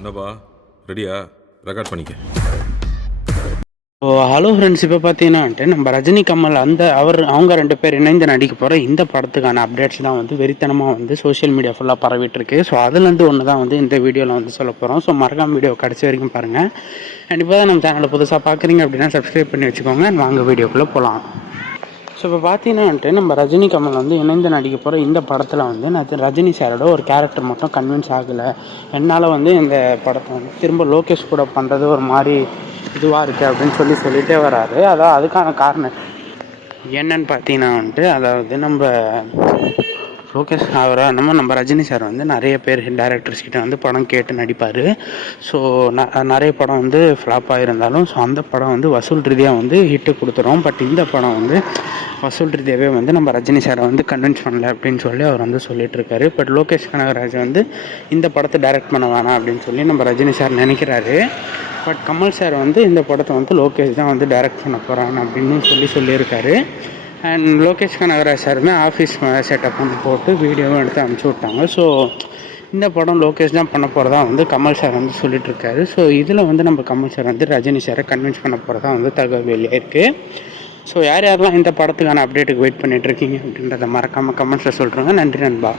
என்னப்பா ரெடியா? ரெக்கார்ட் பண்ணிக்க. ஓ ஹலோ ஃப்ரெண்ட்ஸ் இப்போ பார்த்தீங்கன்னா வந்துட்டு நம்ம ரஜினி கமல் அந்த அவர் அவங்க ரெண்டு பேர் இணைந்து நடிக்க போகிற இந்த படத்துக்கான அப்டேட்ஸ் தான் வந்து வெறித்தனமாக வந்து சோஷியல் மீடியா ஃபுல்லாக பரவிட்டுருக்கு. ஸோ அதுலேருந்து ஒன்று தான் வந்து இந்த வீடியோவில் வந்து சொல்ல போகிறோம் ஸோ மறக்காம வீடியோ கடைசி வரைக்கும் பாருங்கள் கண்டிப்பாக தான் நம்ம சேனலை புதுசாக பார்க்குறீங்க அப்படின்னா சப்ஸ்கிரைப் பண்ணி வச்சுக்கோங்க. வாங்க வீடியோக்குள்ளே போகலாம் ஸோ இப்போ பார்த்தீங்கன்னா வந்துட்டு நம்ம ரஜினி கமல் வந்து இணைந்து நடிக்க போகிற இந்த படத்தில் வந்து நான் ரஜினி சாரோட ஒரு கேரக்டர் மட்டும் கன்வின்ஸ் ஆகலை. என்னால் வந்து இந்த படத்தை வந்து திரும்ப லோகேஷ் கூட பண்ணுறது ஒரு மாதிரி இதுவாக இருக்குது அப்படின்னு சொல்லி சொல்லிகிட்டே வராரு. அதான் அதுக்கான காரணம் என்னன்னு பார்த்தீங்கன்னா வந்துட்டு அதாவது நம்ம லோகேஷ் அவரை நம்ம நம்ம ரஜினி சார் வந்து நிறைய பேர் டேரக்டர்ஸ் கிட்ட வந்து படம் கேட்டு நடிப்பார். ஸோ நிறைய படம் வந்து ஃப்ளாப் ஆகிருந்தாலும் ஸோ அந்த படம் வந்து வசூல் ரீதியாக வந்து ஹிட்டு கொடுத்துரும். பட் இந்த படம் வந்து வசூல் ரீதியாகவே வந்து நம்ம ரஜினி சாரை வந்து கன்வின்ஸ் பண்ணல அப்படின்னு சொல்லி அவர் வந்து சொல்லிட்டு இருக்காரு. பட் லோகேஷ் கனகராஜ் வந்து இந்த படத்தை டைரக்ட் பண்ண வேணாம் அப்படின்னு சொல்லி நம்ம ரஜினி சார் நினைக்கிறாரு. பட் கமல் சார் வந்து இந்த படத்தை வந்து லோகேஷ் தான் வந்து டைரக்ட் பண்ண போகிறாங்க அப்படின்னு சொல்லி சொல்லியிருக்காரு. அண்ட் லோகேஷ் கனகராஜ் சாருமே ஆஃபீஸ் செட்டப் வந்து போட்டு வீடியோவும் எடுத்து அனுப்பிச்சி விட்டாங்க. ஸோ இந்த படம் லோகேஷ் தான் பண்ண போகிறதா வந்து கமல் சார் வந்து சொல்லிட்டு இருக்காரு. ஸோ இதில் வந்து நம்ம கமல் சார் வந்து ரஜினி சாரை கன்வின்ஸ் பண்ண போகிறதா வந்து தகவல் வெளியே இருக்குது ஸோ யார் யாரெல்லாம் இந்த படத்துக்கான அப்டேட்டுக்கு வெயிட் பண்ணிகிட்டு இருக்கீங்க அப்படின்றத மறக்காமல் கமெண்ட்ஸில் சொல்கிறாங்க நன்றி நண்பா.